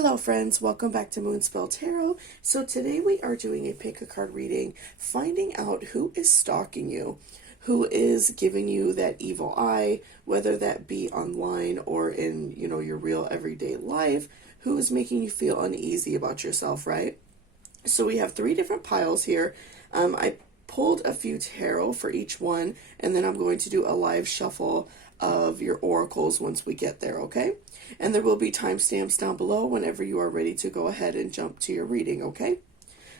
Hello friends, welcome back to moonspelltarot. So today we are doing a pick a card reading, finding out who is stalking you, who is giving you that evil eye, whether that be online or in, your real everyday life, who is making you feel uneasy about yourself, right? So we have three different piles here. I pulled a few tarot for each one, and then I'm going to do a live shuffle of your oracles once we get there, okay? And there will be timestamps down below whenever you are ready to go ahead and jump to your reading, okay?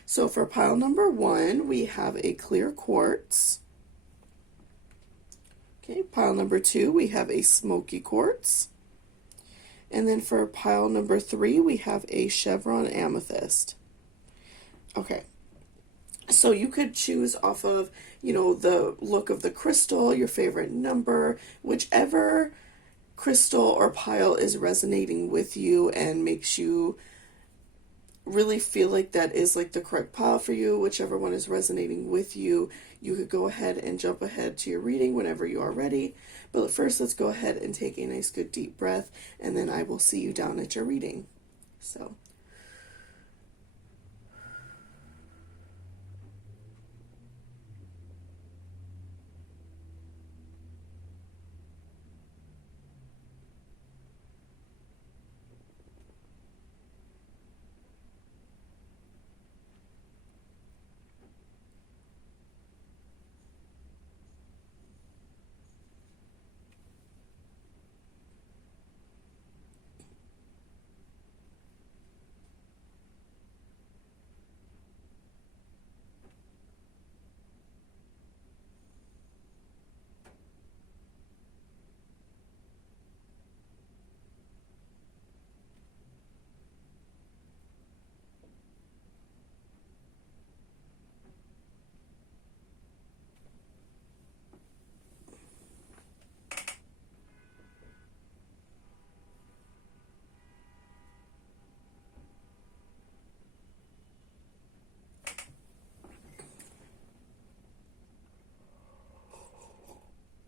So for pile number one, we have a clear quartz. Okay, pile number two, we have a smoky quartz. And then for pile number three, we have a chevron amethyst. Okay, so you could choose off of, the look of the crystal, your favorite number, whichever crystal or pile is resonating with you and makes you really feel like that is like the correct pile for you, whichever one is resonating with you, you could go ahead and jump ahead to your reading whenever you are ready. But first, let's go ahead and take a nice good deep breath, and then I will see you down at your reading. So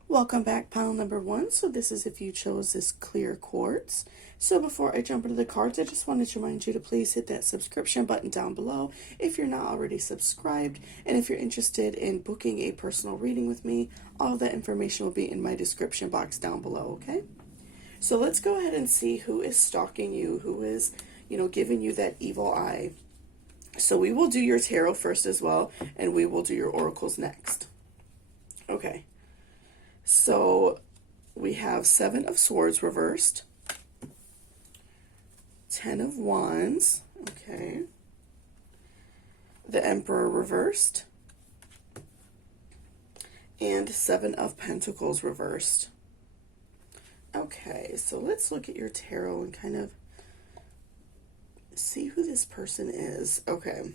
welcome back, pile number one. So this is if you chose this clear quartz. So before I jump into the cards, I just wanted to remind you to please hit that subscription button down below if you're not already subscribed. And if you're interested in booking a personal reading with me, all of that information will be in my description box down below, okay? So let's go ahead and see who is stalking you, who is, giving you that evil eye. So we will do your tarot first as well, and we will do your oracles next. Okay. So we have Seven of Swords reversed, Ten of Wands, okay, the Emperor reversed, and Seven of Pentacles reversed. Okay, so let's look at your tarot and kind of see who this person is. Okay.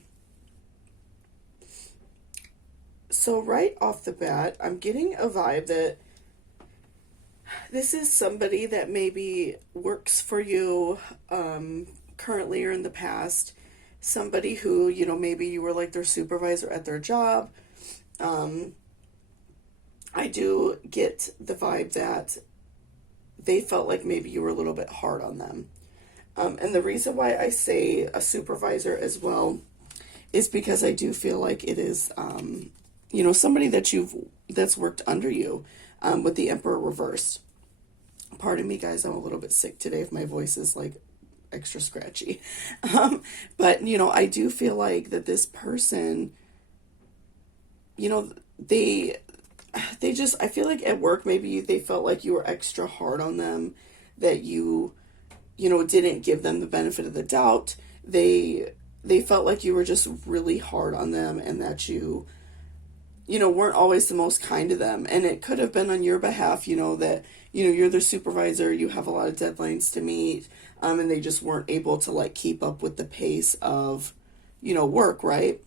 So right off the bat, I'm getting a vibe that this is somebody that maybe works for you currently or in the past. Somebody who, maybe you were like their supervisor at their job. I do get the vibe that they felt like maybe you were a little bit hard on them. And the reason why I say a supervisor as well is because I do feel like it is, somebody that's worked under you, with the Emperor reversed. Pardon me, guys, I'm a little bit sick today if my voice is like extra scratchy. But, I do feel like that this person, they just, I feel like at work, maybe they felt like you were extra hard on them, that you didn't give them the benefit of the doubt. They felt like you were just really hard on them, and that you weren't always the most kind to them. And it could have been on your behalf, that, you're their supervisor, you have a lot of deadlines to meet, and they just weren't able to like keep up with the pace of, work, right?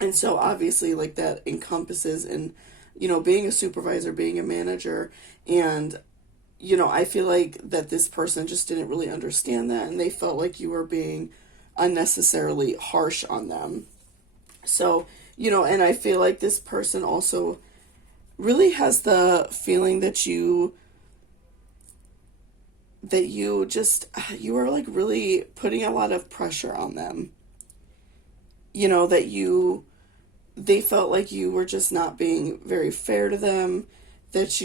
And so obviously like that encompasses in, being a supervisor, being a manager. And, I feel like that this person just didn't really understand that, and they felt like you were being unnecessarily harsh on them. So, and I feel like this person also really has the feeling that you that you were like really putting a lot of pressure on them. You know, they felt like you were just not being very fair to them, that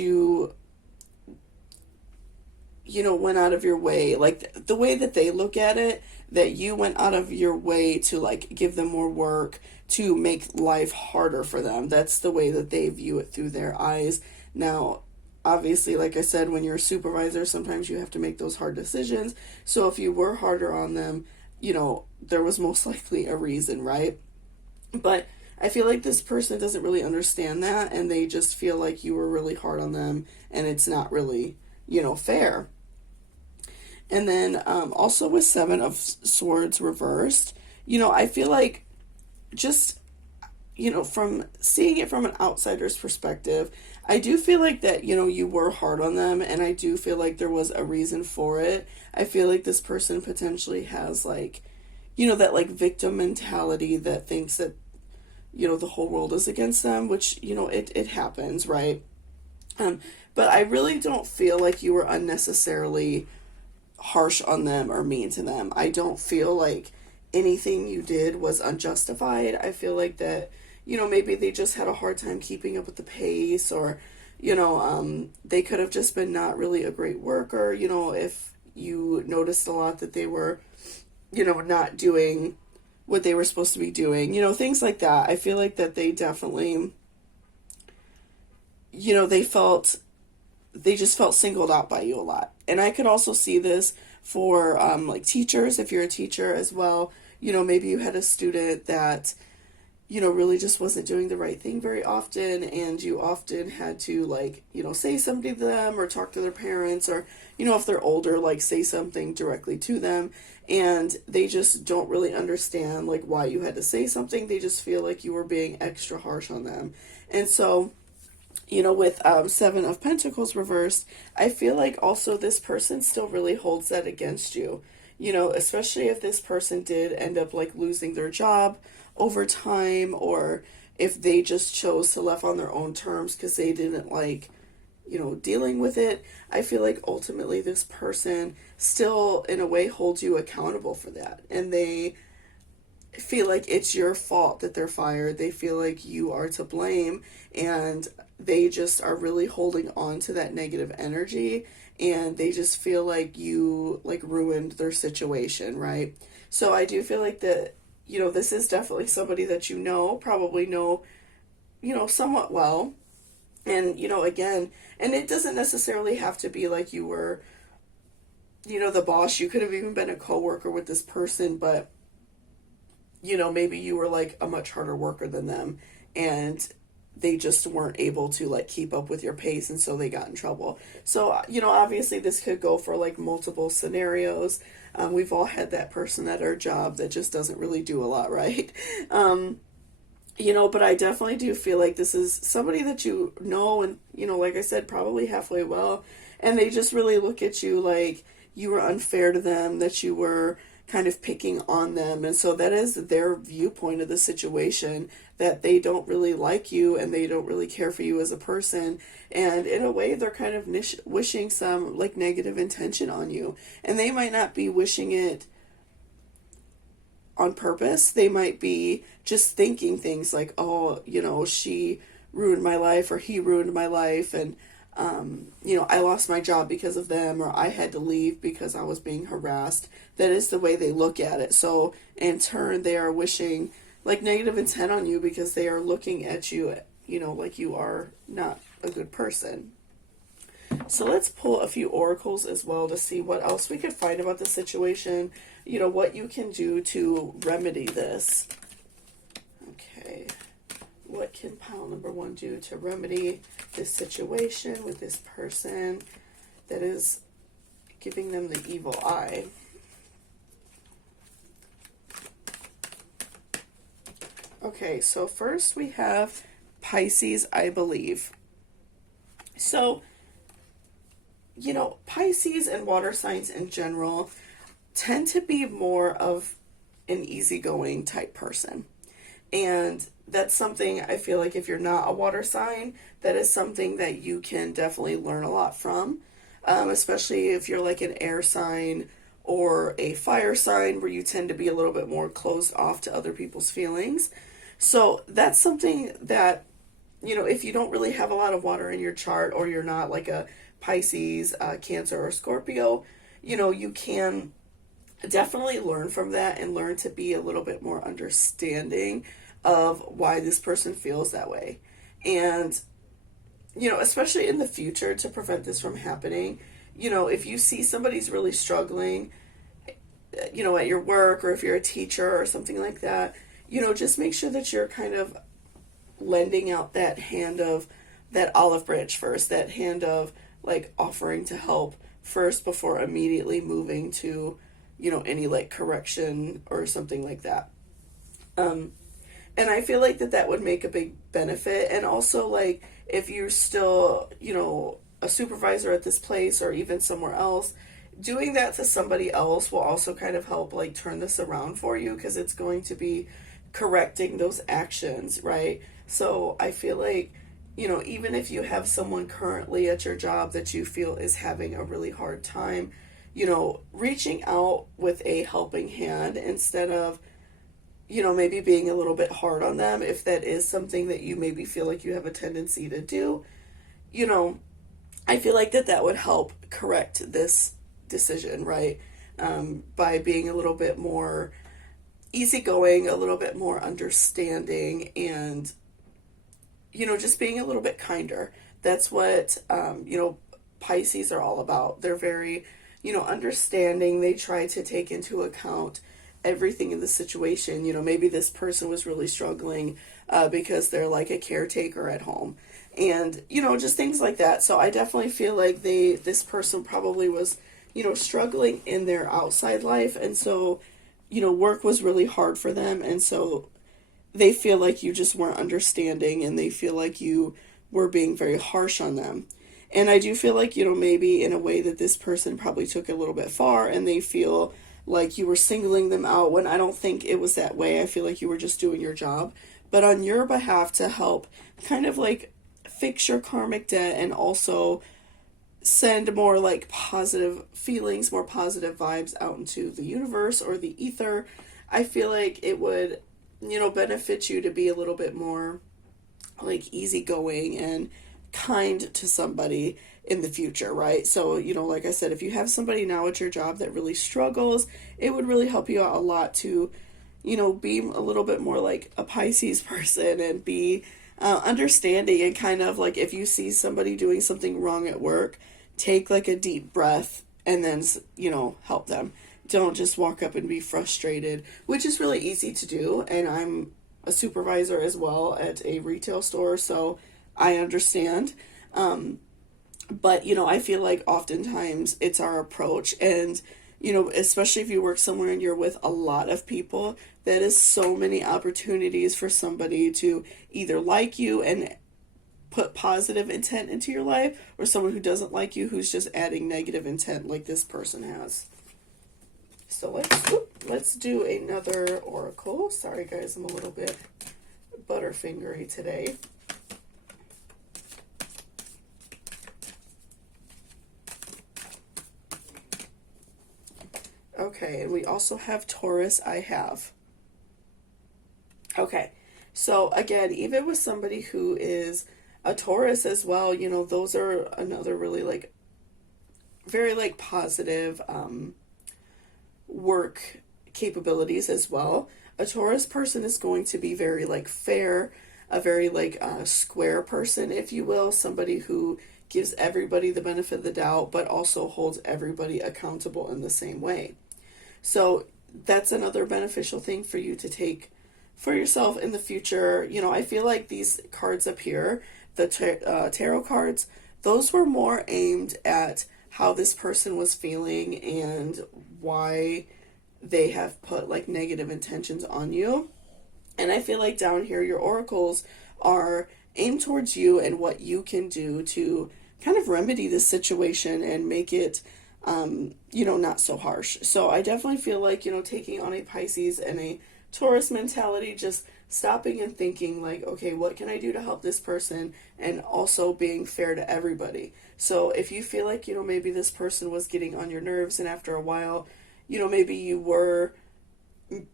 went out of your way, like the way that they look at it, that you went out of your way to like give them more work, to make life harder for them. That's the way that they view it through their eyes. Now, obviously, like I said, when you're a supervisor, sometimes you have to make those hard decisions. So if you were harder on them, there was most likely a reason, right? But I feel like this person doesn't really understand that, and they just feel like you were really hard on them, and it's not really, fair. And then also with Seven of Swords reversed, I feel like just, from seeing it from an outsider's perspective, I do feel like that, you were hard on them, and I do feel like there was a reason for it. I feel like this person potentially has like, that like victim mentality that thinks that, the whole world is against them, which, it happens, right? But I really don't feel like you were unnecessarily harsh on them or mean to them. I don't feel like anything you did was unjustified. I feel like that, maybe they just had a hard time keeping up with the pace, or, they could have just been not really a great worker, if you noticed a lot that they were, not doing what they were supposed to be doing, things like that. I feel like that they definitely, they just felt singled out by you a lot. And I could also see this for like teachers, if you're a teacher as well. Maybe you had a student that, really just wasn't doing the right thing very often, and you often had to like, say something to them or talk to their parents, or, if they're older, like say something directly to them, and they just don't really understand like why you had to say something. They just feel like you were being extra harsh on them. And so, with Seven of Pentacles reversed, I feel like also this person still really holds that against you. Especially if this person did end up like losing their job over time, or if they just chose to left on their own terms because they didn't like, dealing with it. I feel like ultimately this person still in a way holds you accountable for that. And they feel like it's your fault that they're fired. They feel like you are to blame, and they just are really holding on to that negative energy, and they just feel like you like ruined their situation, right? So I do feel like that, this is definitely somebody that probably know, somewhat well. And, again, and it doesn't necessarily have to be like you were, the boss. You could have even been a coworker with this person, but, maybe you were like a much harder worker than them, and they just weren't able to like keep up with your pace, and so they got in trouble. So, obviously this could go for like multiple scenarios. We've all had that person at our job that just doesn't really do a lot, right? But I definitely do feel like this is somebody that and, like I said, probably halfway well, and they just really look at you like you were unfair to them, that you were kind of picking on them. And so that is their viewpoint of the situation, that they don't really like you and they don't really care for you as a person. And in a way, they're kind of wishing some like negative intention on you. And they might not be wishing it on purpose. They might be just thinking things like, oh, she ruined my life, or he ruined my life, and I lost my job because of them, or I had to leave because I was being harassed. That is the way they look at it. So in turn, they are wishing like negative intent on you because they are looking at you, like you are not a good person. So let's pull a few oracles as well to see what else we could find about the situation, what you can do to remedy this. Okay. What can pile number one do to remedy this situation with this person that is giving them the evil eye? Okay, so first we have Pisces, I believe. So, Pisces and water signs in general tend to be more of an easygoing type person. And that's something I feel like if you're not a water sign, that is something that you can definitely learn a lot from. especially if you're like an air sign or a fire sign where you tend to be a little bit more closed off to other people's feelings. So that's something that, if you don't really have a lot of water in your chart, or you're not like a Pisces, Cancer, or Scorpio, you can definitely learn from that and learn to be a little bit more understanding of why this person feels that way. And, especially in the future, to prevent this from happening, if you see somebody's really struggling, at your work, or if you're a teacher or something like that, just make sure that you're kind of lending out that hand of that olive branch first, that hand of like offering to help first before immediately moving to, any like correction or something like that. And I feel like that would make a big benefit. And also, like, if you're still, a supervisor at this place or even somewhere else, doing that to somebody else will also kind of help like turn this around for you, because it's going to be correcting those actions, right? So I feel like, even if you have someone currently at your job that you feel is having a really hard time, reaching out with a helping hand instead of, maybe being a little bit hard on them, if that is something that you maybe feel like you have a tendency to do, I feel like that would help correct this decision, right? By being a little bit more easygoing, a little bit more understanding, and, just being a little bit kinder. That's what, Pisces are all about. They're very, understanding. They try to take into account everything in the situation. Maybe this person was really struggling because they're like a caretaker at home, and just things like that. So I definitely feel like this person probably was struggling in their outside life, and so work was really hard for them, and so they feel like you just weren't understanding, and they feel like you were being very harsh on them. And I do feel like, maybe in a way that this person probably took a little bit far, and they feel like you were singling them out, when I don't think it was that way. I feel like you were just doing your job, but on your behalf, to help kind of like fix your karmic debt, and also send more like positive feelings, more positive vibes out into the universe or the ether. I feel like it would, benefit you to be a little bit more like easygoing and kind to somebody in the future, right? So, like I said, if you have somebody now at your job that really struggles, it would really help you out a lot to, be a little bit more like a Pisces person, and be understanding, and kind of like, if you see somebody doing something wrong at work, take like a deep breath and then, help them. Don't just walk up and be frustrated, which is really easy to do. And I'm a supervisor as well at a retail store, so I understand. But, I feel like oftentimes it's our approach, and, especially if you work somewhere and you're with a lot of people, that is so many opportunities for somebody to either like you and put positive intent into your life, or someone who doesn't like you who's just adding negative intent like this person has. So let's do another oracle. Sorry guys, I'm a little bit butterfingery today. Okay, and we also have Taurus, I have. Okay, so again, even with somebody who is a Taurus as well, those are another really like, very like positive work capabilities as well. A Taurus person is going to be very like fair, a very like square person, if you will, somebody who gives everybody the benefit of the doubt, but also holds everybody accountable in the same way. So that's another beneficial thing for you to take for yourself in the future. I feel like these cards up here, the tarot cards, those were more aimed at how this person was feeling and why they have put like negative intentions on you. And I feel like down here, your oracles are aimed towards you and what you can do to kind of remedy this situation and make it not so harsh. So I definitely feel like, taking on a Pisces and a Taurus mentality, just stopping and thinking like, okay, what can I do to help this person? And also being fair to everybody. So if you feel like, maybe this person was getting on your nerves, and after a while, maybe you were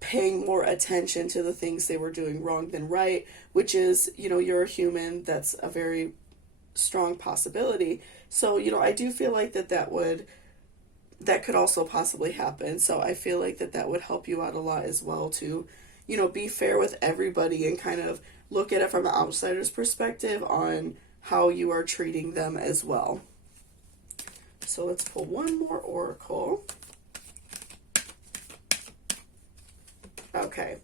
paying more attention to the things they were doing wrong than right, which is, you're a human. That's a very strong possibility. So, I do feel like that could also possibly happen. So I feel like that would help you out a lot as well to, be fair with everybody and kind of look at it from an outsider's perspective on how you are treating them as well. So let's pull one more oracle. Okay.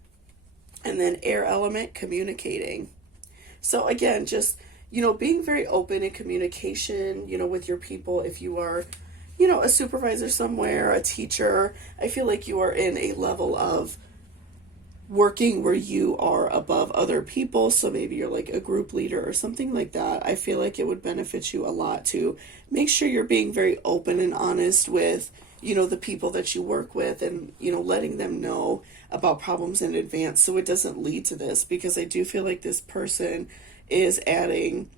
And then air element, communicating. So again, just, being very open in communication, with your people. If you are, a supervisor somewhere, a teacher, I feel like you are in a level of working where you are above other people. So maybe you're like a group leader or something like that. I feel like it would benefit you a lot to make sure you're being very open and honest with, the people that you work with, and, letting them know about problems in advance so it doesn't lead to this, because I do feel like this person is adding,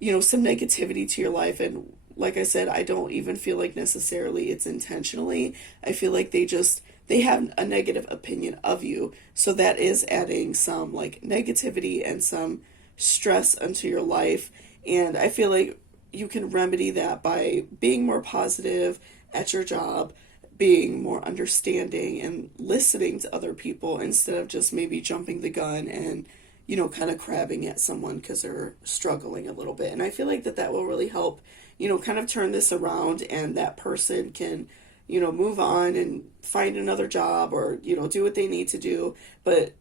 some negativity to your life. And like I said, I don't even feel like necessarily it's intentionally. I feel like they have a negative opinion of you. So that is adding some like negativity and some stress into your life. And I feel like you can remedy that by being more positive at your job, being more understanding and listening to other people instead of just maybe jumping the gun and, kind of crabbing at someone because they're struggling a little bit. And I feel like that will really help, kind of turn this around, and that person can, move on and find another job or, do what they need to do. But,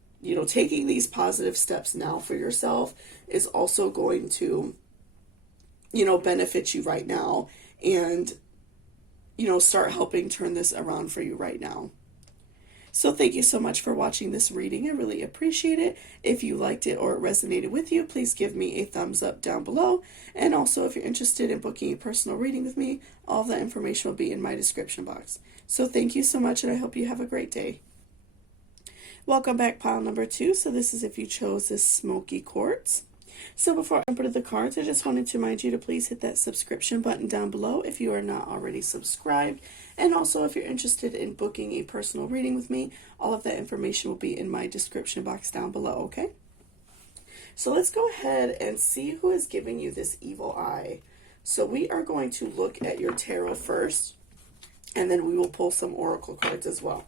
taking these positive steps now for yourself is also going to, benefit you right now, and, start helping turn this around for you right now. So thank you so much for watching this reading. I really appreciate it. If you liked it or it resonated with you, please give me a thumbs up down below. And also, if you're interested in booking a personal reading with me, all of that information will be in my description box. So thank you so much, and I hope you have a great day. Welcome back, pile number 2. So this is if you chose this smoky quartz. So before I jump into the cards, I just wanted to remind you to please hit that subscription button down below if you are not already subscribed. And also, if you're interested in booking a personal reading with me, all of that information will be in my description box down below, okay? So let's go ahead and see who is giving you this evil eye. So we are going to look at your tarot first, and then we will pull some oracle cards as well.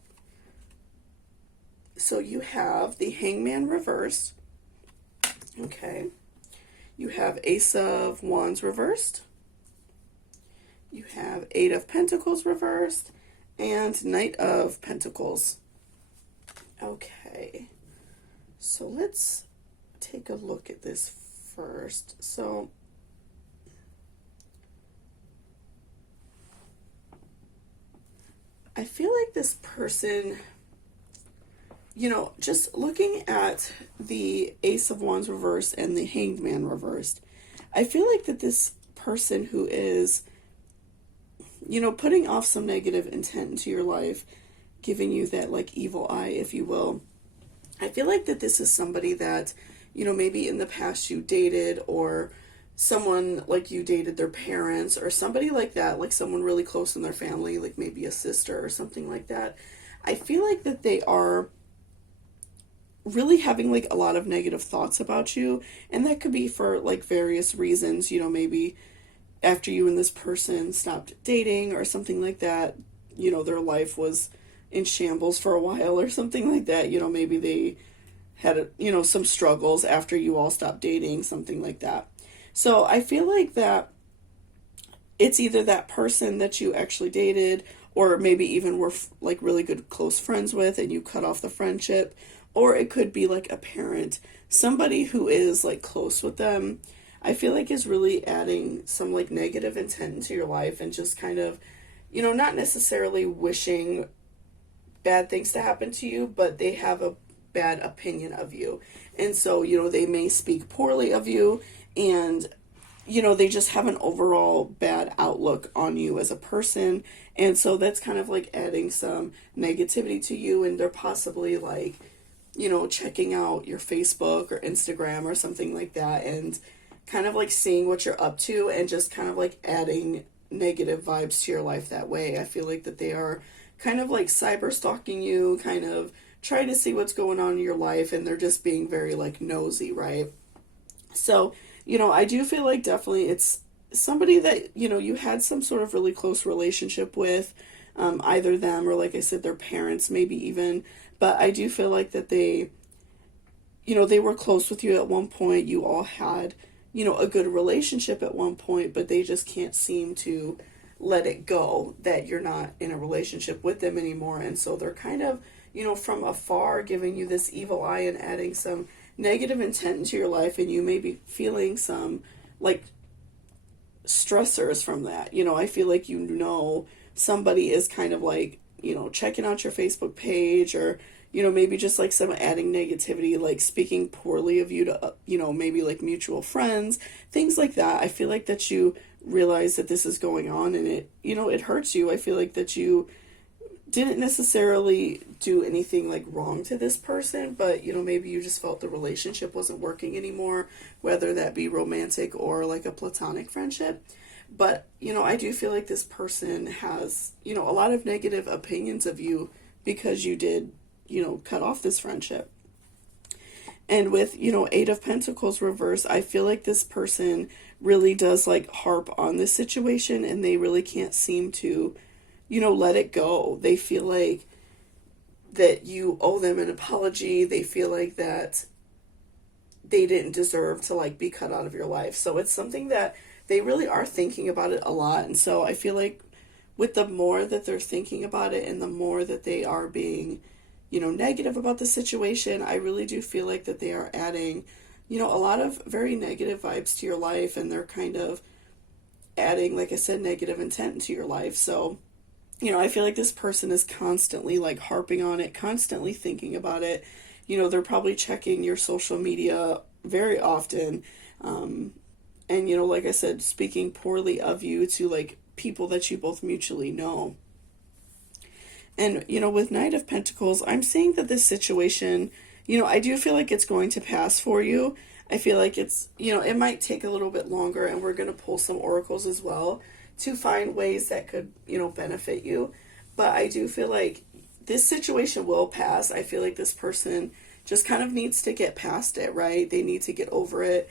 So you have the Hangman reversed. Okay. You have Ace of Wands reversed. You have Eight of Pentacles reversed. And Knight of Pentacles. Okay. So let's take a look at this first. So I feel like this person, just looking at the Ace of Wands reversed and the Hanged Man reversed, I feel like that this person who is, putting off some negative intent into your life, giving you that like evil eye, if you will, I feel like that this is somebody that, maybe in the past you dated, or someone like you dated their parents, or somebody like that, like someone really close in their family, like maybe a sister or something like that. I feel like that they are really having like a lot of negative thoughts about you, and that could be for like various reasons. Maybe after you and this person stopped dating or something like that, their life was in shambles for a while or something like that. Maybe they had some struggles after you all stopped dating, something like that. So I feel like that it's either that person that you actually dated, or maybe even were like really good close friends with and you cut off the friendship, or it could be like a parent, somebody who is like close with them, I feel like is really adding some like negative intent into your life, and just kind of, not necessarily wishing bad things to happen to you, but they have a bad opinion of you. And so, they may speak poorly of you, and, they just have an overall bad outlook on you as a person. And so that's kind of like adding some negativity to you. And they're possibly like, checking out your Facebook or Instagram or something like that, and kind of like seeing what you're up to and just kind of like adding negative vibes to your life that way. I feel like that they are kind of like cyber stalking you, kind of trying to see what's going on in your life, and they're just being very like nosy, right? So, I do feel like definitely it's somebody that, you had some sort of really close relationship with, either them or, like I said, their parents, maybe even. But I do feel like that they were close with you at one point. You all had, a good relationship at one point, but they just can't seem to let it go that you're not in a relationship with them anymore. And so they're kind of, from afar giving you this evil eye and adding some negative intent into your life, and you may be feeling some like stressors from that. I feel like somebody is kind of like, checking out your Facebook page, or maybe just like some adding negativity, like speaking poorly of you to maybe like mutual friends, things like that. I feel like that you realize that this is going on, and it hurts you. I feel like that you didn't necessarily do anything like wrong to this person, but maybe you just felt the relationship wasn't working anymore, whether that be romantic or like a platonic friendship. But I do feel like this person has a lot of negative opinions of you because you did cut off this friendship. And with Eight of Pentacles reverse, I feel like this person really does like harp on this situation, and they really can't seem to let it go. They feel like that you owe them an apology. They feel like that they didn't deserve to like be cut out of your life. So it's something that they really are thinking about it a lot. And so I feel like with the more that they're thinking about it, and the more that they are being, negative about the situation, I really do feel like that they are adding, a lot of very negative vibes to your life, and they're kind of adding, like I said, negative intent into your life. So I feel like this person is constantly like harping on it, constantly thinking about it. They're probably checking your social media very often. And, like I said, speaking poorly of you to like people that you both mutually know. And, with Knight of Pentacles, I'm seeing that this situation, I do feel like it's going to pass for you. I feel like it's, it might take a little bit longer, and we're going to pull some oracles as well to find ways that could, benefit you. But I do feel like this situation will pass. I feel like this person just kind of needs to get past it, right? They need to get over it.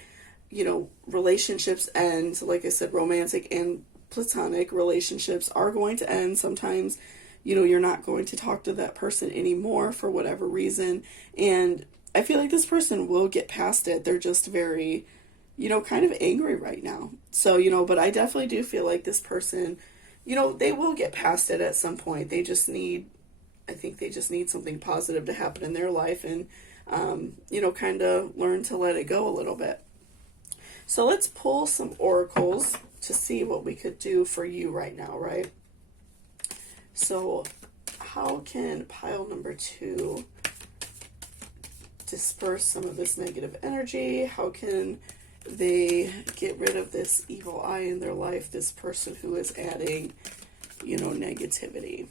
Relationships end. Like I said, romantic and platonic relationships are going to end. Sometimes, you're not going to talk to that person anymore for whatever reason. And I feel like this person will get past it. They're just very, kind of angry right now. So, but I definitely do feel like this person, they will get past it at some point. I think they just need something positive to happen in their life, and, kind of learn to let it go a little bit. So let's pull some oracles to see what we could do for you right now, right? So how can pile number 2 disperse some of this negative energy? How can they get rid of this evil eye in their life, this person who is adding, negativity?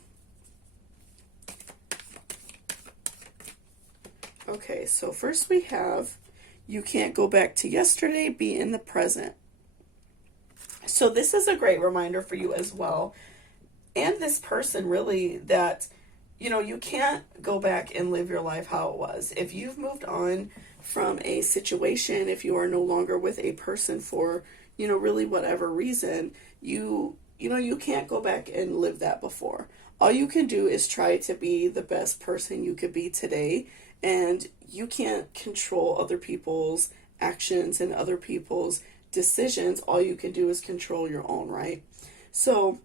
Okay, so first we have, you can't go back to yesterday, be in the present. So this is a great reminder for you as well. And this person really that, you can't go back and live your life how it was. If you've moved on from a situation, if you are no longer with a person for, really whatever reason, you can't go back and live that before. All you can do is try to be the best person you could be today. And you can't control other people's actions and other people's decisions. All you can do is control your own, right? So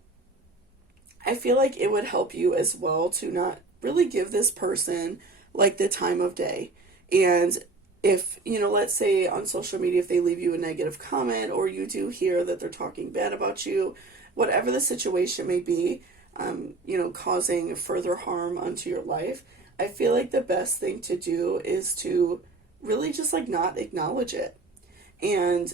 I feel like it would help you as well to not really give this person like the time of day. And if, let's say on social media, if they leave you a negative comment, or you do hear that they're talking bad about you, whatever the situation may be, causing further harm unto your life, I feel like the best thing to do is to really just like not acknowledge it. And,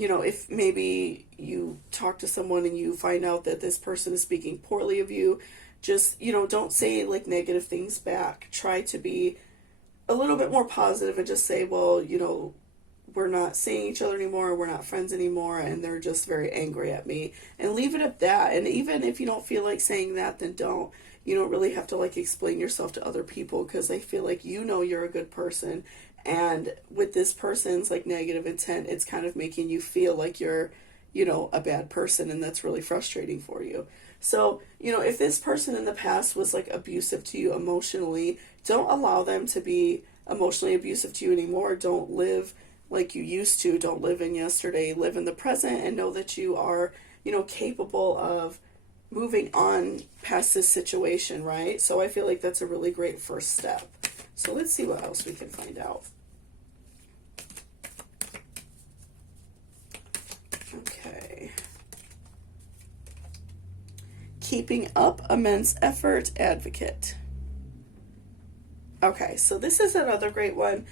if maybe you talk to someone and you find out that this person is speaking poorly of you, just, don't say like negative things back. Try to be a little bit more positive and just say, well, we're not seeing each other anymore, we're not friends anymore, and they're just very angry at me. And leave it at that. And even if you don't feel like saying that, then don't. You don't really have to like explain yourself to other people, because I feel like you're a good person. And with this person's like negative intent, it's kind of making you feel like you're, a bad person, and that's really frustrating for you. So, if this person in the past was like abusive to you emotionally, don't allow them to be emotionally abusive to you anymore. Don't live like you used to. Don't live in yesterday. Live in the present and know that you are, capable of moving on past this situation, right? So I feel like that's a really great first step. So let's see what else we can find out. Okay. Keeping up immense effort, advocate. Okay, so this is another great one.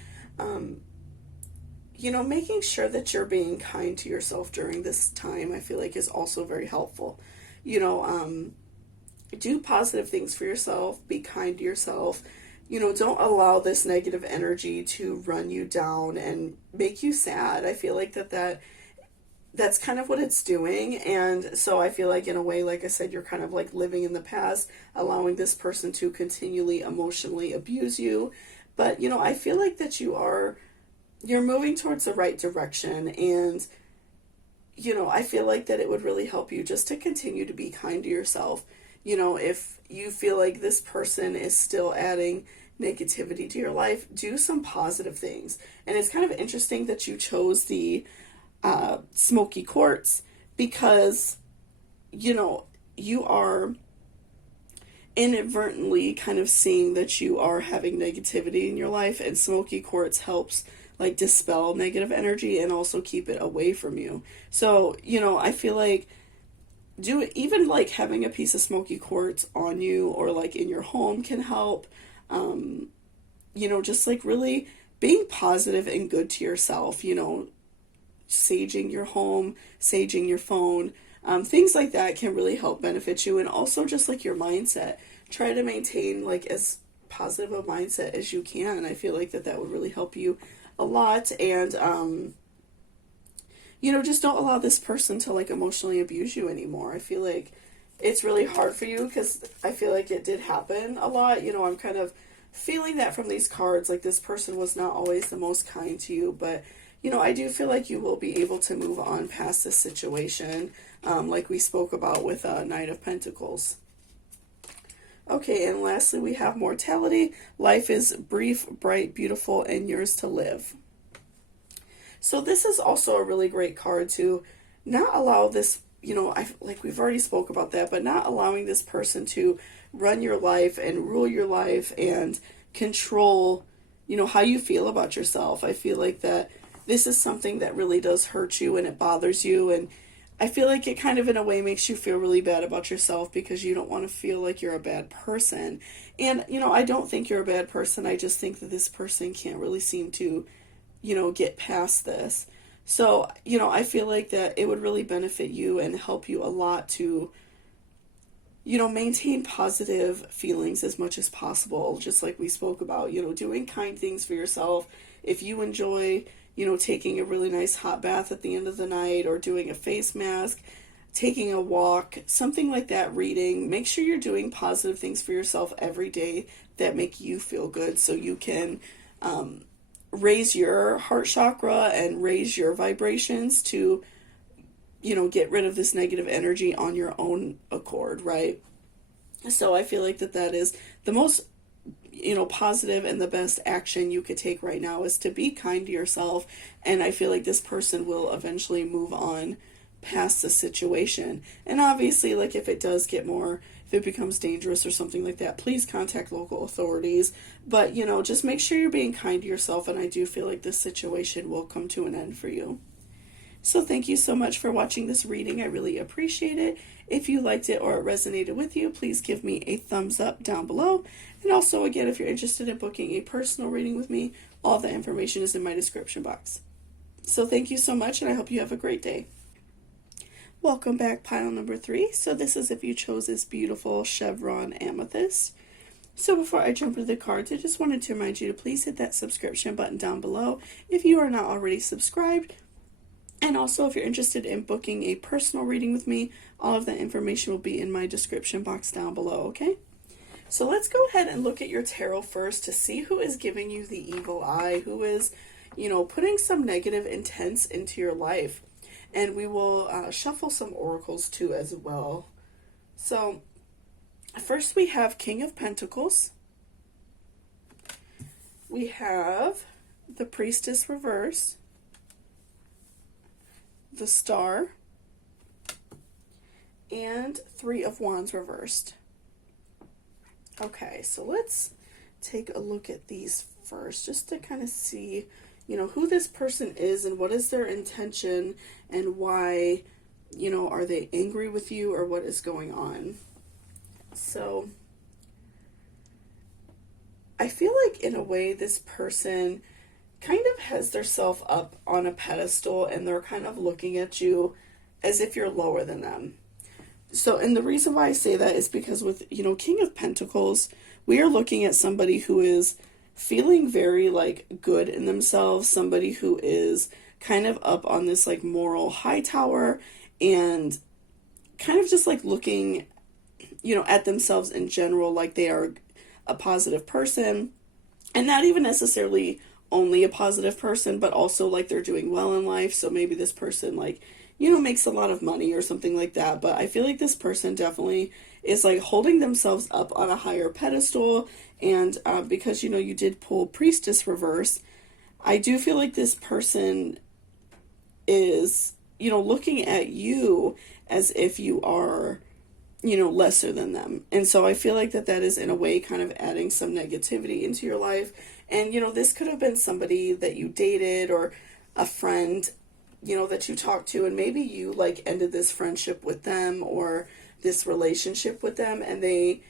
Making sure that you're being kind to yourself during this time, I feel like is also very helpful. Do positive things for yourself, be kind to yourself. Don't allow this negative energy to run you down and make you sad. I feel like that's kind of what it's doing. And so I feel like in a way, like I said, you're kind of like living in the past, allowing this person to continually emotionally abuse you. But, I feel like that you're moving towards the right direction. And, I feel like that it would really help you just to continue to be kind to yourself. If you feel like this person is still adding negativity to your life, do some positive things. And it's kind of interesting that you chose the smoky quartz, because you are inadvertently kind of seeing that you are having negativity in your life, and smoky quartz helps like dispel negative energy and also keep it away from you. So I feel like even like having a piece of smoky quartz on you or like in your home can help. Just like really being positive and good to yourself, saging your home, saging your phone, things like that can really help benefit you. And also just like your mindset, try to maintain like as positive a mindset as you can. I feel like that would really help you a lot. And just don't allow this person to like emotionally abuse you anymore. I feel like it's really hard for you, because I feel like it did happen a lot. I'm kind of feeling that from these cards, like this person was not always the most kind to you, but I do feel like you will be able to move on past this situation, like we spoke about with Knight of Pentacles. Okay, and lastly we have mortality. Life is brief, bright, beautiful, and yours to live. So this is also a really great card to not allow this, like we've already spoke about that, but not allowing this person to run your life and rule your life and control, how you feel about yourself. I feel like that this is something that really does hurt you and it bothers you, and I feel like it kind of in a way makes you feel really bad about yourself, because you don't want to feel like you're a bad person. And I don't think you're a bad person. I just think that this person can't really seem to get past this. So I feel like that it would really benefit you and help you a lot to maintain positive feelings as much as possible, just like we spoke about, doing kind things for yourself. If you enjoy taking a really nice hot bath at the end of the night, or doing a face mask, taking a walk, something like that, reading, make sure you're doing positive things for yourself every day that make you feel good, so you can raise your heart chakra and raise your vibrations to, get rid of this negative energy on your own accord, right? So I feel like that is the most positive and the best action you could take right now, is to be kind to yourself. And I feel like this person will eventually move on past the situation. And obviously, like if it becomes dangerous or something like that, please contact local authorities. But, just make sure you're being kind to yourself. And I do feel like this situation will come to an end for you. So thank you so much for watching this reading. I really appreciate it. If you liked it or it resonated with you, please give me a thumbs up down below. And also, again, if you're interested in booking a personal reading with me, all the information is in my description box. So thank you so much, and I hope you have a great day. Welcome back, pile number 3. So this is if you chose this beautiful chevron amethyst. So before I jump into the cards, I just wanted to remind you to please hit that subscription button down below if you are not already subscribed. And also, if you're interested in booking a personal reading with me, all of that information will be in my description box down below, okay? So let's go ahead and look at your tarot first to see who is giving you the evil eye, who is, putting some negative intents into your life. And we will shuffle some oracles too as well. So first we have King of Pentacles. We have the Priestess reverse, the Star, and Three of Wands reversed. Okay, so let's take a look at these first, just to kind of see, who this person is and what is their intention and why, are they angry with you or what is going on. So I feel like in a way this person kind of has their self up on a pedestal and they're kind of looking at you as if you're lower than them. So, and the reason why I say that is because with, King of Pentacles, we are looking at somebody who is feeling very, good in themselves, somebody who is kind of up on this, moral high tower and kind of just, looking, at themselves in general, like they are a positive person, and not even necessarily only a positive person, but also, they're doing well in life, so maybe this person, makes a lot of money or something like that. But I feel like this person definitely is holding themselves up on a higher pedestal. And because you did pull Priestess reverse, I do feel like this person is looking at you as if you are lesser than them. And so I feel like that is in a way kind of adding some negativity into your life. And this could have been somebody that you dated or a friend that you talked to, and maybe you ended this friendship with them or this relationship with them, and they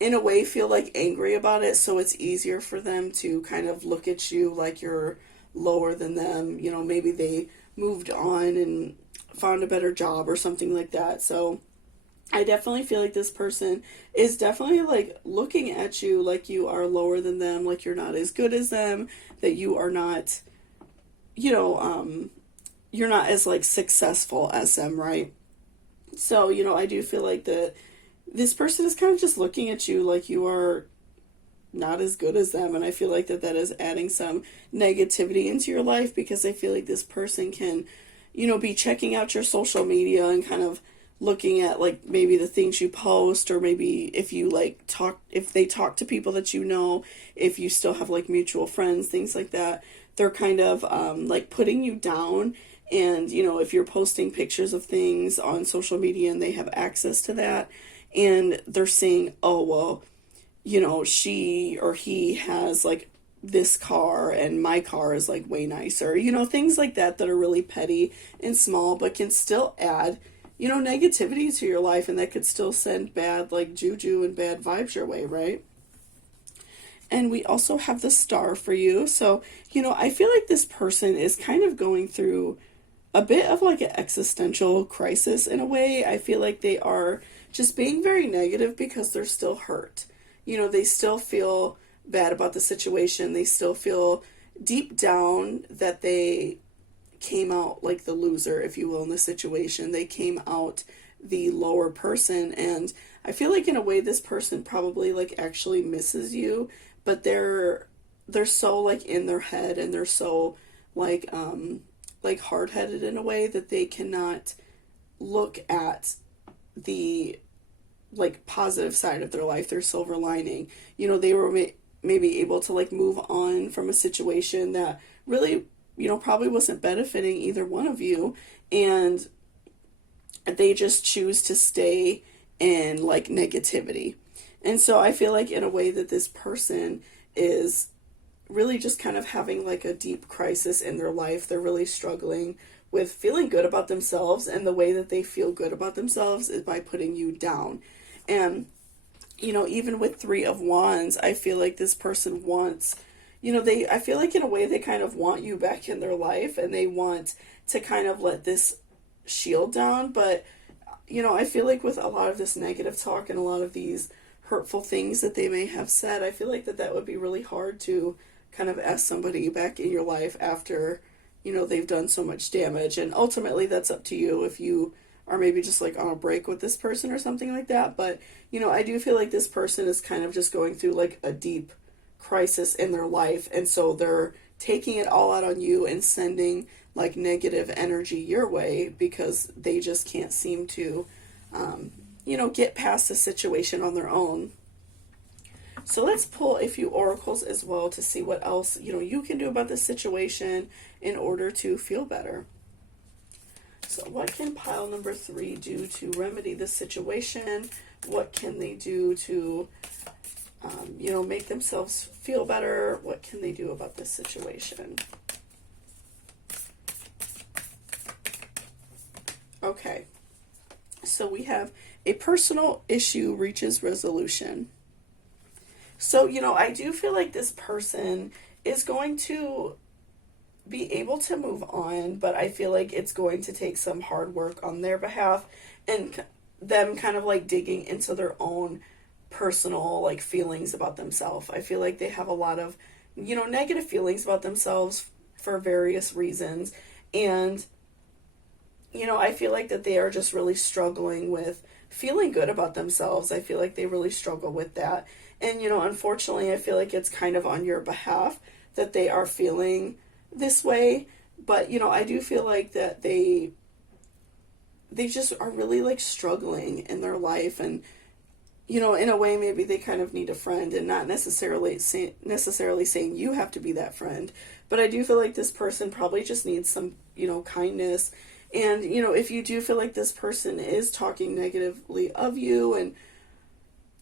in a way feel angry about it, so it's easier for them to kind of look at you like you're lower than them. Maybe they moved on and found a better job or something like that. So I definitely feel like this person is definitely looking at you like you are lower than them, like you're not as good as them, that you are not you're not as successful as them, right? So, I do feel like that this person is kind of just looking at you like you are not as good as them, and I feel like that is adding some negativity into your life, because I feel like this person can, be checking out your social media and kind of looking at maybe the things you post, or maybe if you if they talk to people that if you still have mutual friends, things like that, they're kind of putting you down. And if you're posting pictures of things on social media and they have access to that, and they're saying, oh well, she or he has this car and my car is way nicer, things like that are really petty and small, but can still add negativity to your life, and that could still send bad juju and bad vibes your way, right? And we also have the Star for you. So I feel like this person is kind of going through a bit of an existential crisis in a way. I feel like they are just being very negative because they're still hurt. They still feel bad about the situation. They still feel deep down that they came out the loser, if you will, in the situation. They came out the lower person, and I feel like in a way this person probably actually misses you, but they're so in their head, and they're so hard-headed in a way that they cannot look at the positive side of their life, their silver lining. They were maybe able to move on from a situation that really probably wasn't benefiting either one of you, and they just choose to stay in negativity. And so I feel like in a way that this person is really just kind of having a deep crisis in their life. They're really struggling with feeling good about themselves, and the way that they feel good about themselves is by putting you down. And even with Three of Wands, I feel like this person wants I feel like in a way they kind of want you back in their life, and they want to kind of let this shield down. But, I feel like with a lot of this negative talk and a lot of these hurtful things that they may have said, I feel like that would be really hard to kind of ask somebody back in your life after, they've done so much damage. And ultimately that's up to you if you are maybe just like on a break with this person or something like that. But, I do feel like this person is kind of just going through like a deep crisis in their life, and so they're taking it all out on you and sending like negative energy your way because they just can't seem to get past the situation on their own. So let's pull a few oracles as well to see what else you can do about this situation in order to feel better. So what can pile number 3 do to remedy this situation? What can they do to make themselves feel better? What can they do about this situation? Okay, so we have a personal issue reaches resolution. So, I do feel like this person is going to be able to move on, but I feel like it's going to take some hard work on their behalf and them kind of like digging into their own personal like feelings about themselves. I feel like they have a lot of negative feelings about themselves for various reasons, and I feel like that they are just really struggling with feeling good about themselves. I feel like they really struggle with that, and unfortunately I feel like it's kind of on your behalf that they are feeling this way. But I do feel like that they just are really like struggling in their life, and in a way, maybe they kind of need a friend, and not necessarily saying you have to be that friend. But I do feel like this person probably just needs some, kindness. And, if you do feel like this person is talking negatively of you, and,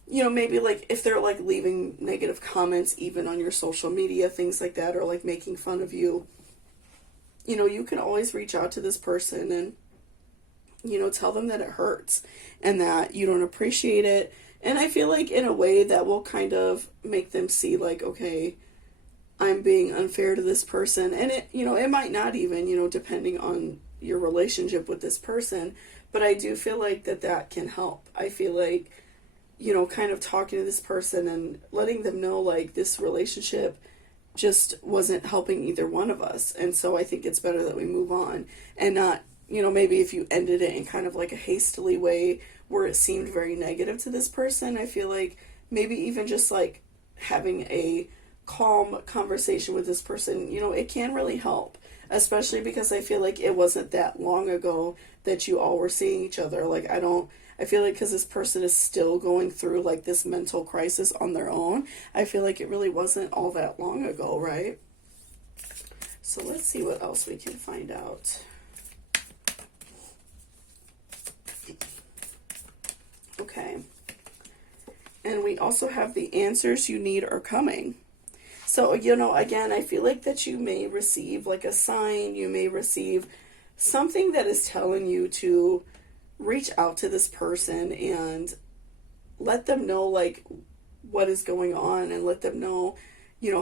maybe like if they're like leaving negative comments even on your social media, things like that, or like making fun of you, you can always reach out to this person and, tell them that it hurts and that you don't appreciate it. And I feel like in a way that will kind of make them see like, okay, I'm being unfair to this person. And it might not even, depending on your relationship with this person, but I do feel like that can help. I feel like, kind of talking to this person and letting them know like this relationship just wasn't helping either one of us. And so I think it's better that we move on, and not, maybe if you ended it in kind of like a hastily way where it seemed very negative to this person. I feel like maybe even just like having a calm conversation with this person, it can really help, especially because I feel like it wasn't that long ago that you all were seeing each other. Like, I feel like because this person is still going through like this mental crisis on their own, I feel like it really wasn't all that long ago, right? So let's see what else we can find out. Okay. And we also have the answers you need are coming. So, again, I feel like that you may receive like a sign, you may receive something that is telling you to reach out to this person and let them know like what is going on, and let them know,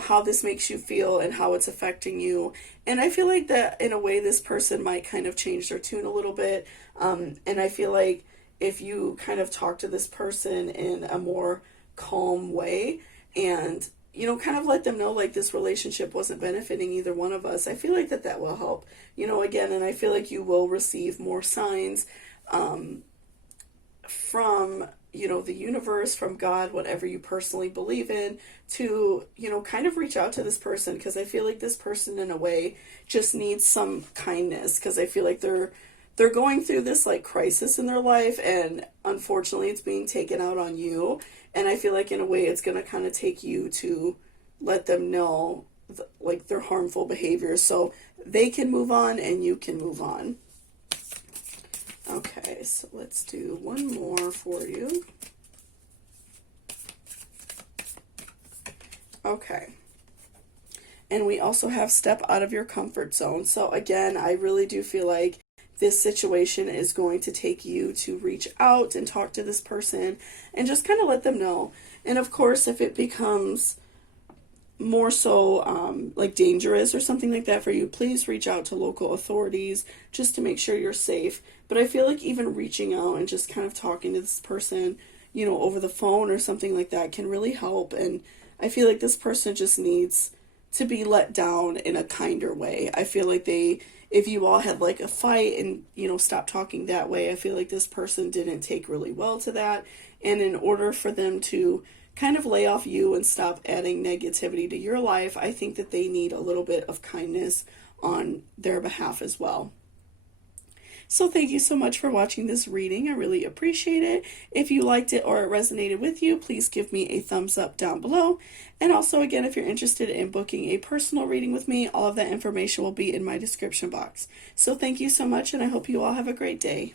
how this makes you feel and how it's affecting you. And I feel like that in a way this person might kind of change their tune a little bit. And I feel like if you kind of talk to this person in a more calm way and, kind of let them know like this relationship wasn't benefiting either one of us, I feel like that will help, again. And I feel like you will receive more signs from, the universe, from God, whatever you personally believe in, to, kind of reach out to this person, because I feel like this person in a way just needs some kindness, because I feel like they're going through this like crisis in their life, and unfortunately it's being taken out on you. And I feel like in a way it's going to kind of take you to let them know like their harmful behaviors so they can move on and you can move on. Okay, so let's do one more for you. Okay. And we also have step out of your comfort zone. So again, I really do feel like this situation is going to take you to reach out and talk to this person and just kind of let them know. And of course, if it becomes more so like dangerous or something like that for you, please reach out to local authorities just to make sure you're safe. But I feel like even reaching out and just kind of talking to this person, you know, over the phone or something like that can really help. And I feel like this person just needs to be let down in a kinder way. I feel like if you all had like a fight and, you know, stopped talking that way, I feel like this person didn't take really well to that. And in order for them to kind of lay off you and stop adding negativity to your life, I think that they need a little bit of kindness on their behalf as well. So thank you so much for watching this reading. I really appreciate it. If you liked it or it resonated with you, please give me a thumbs up down below. And also, again, if you're interested in booking a personal reading with me, all of that information will be in my description box. So thank you so much, and I hope you all have a great day.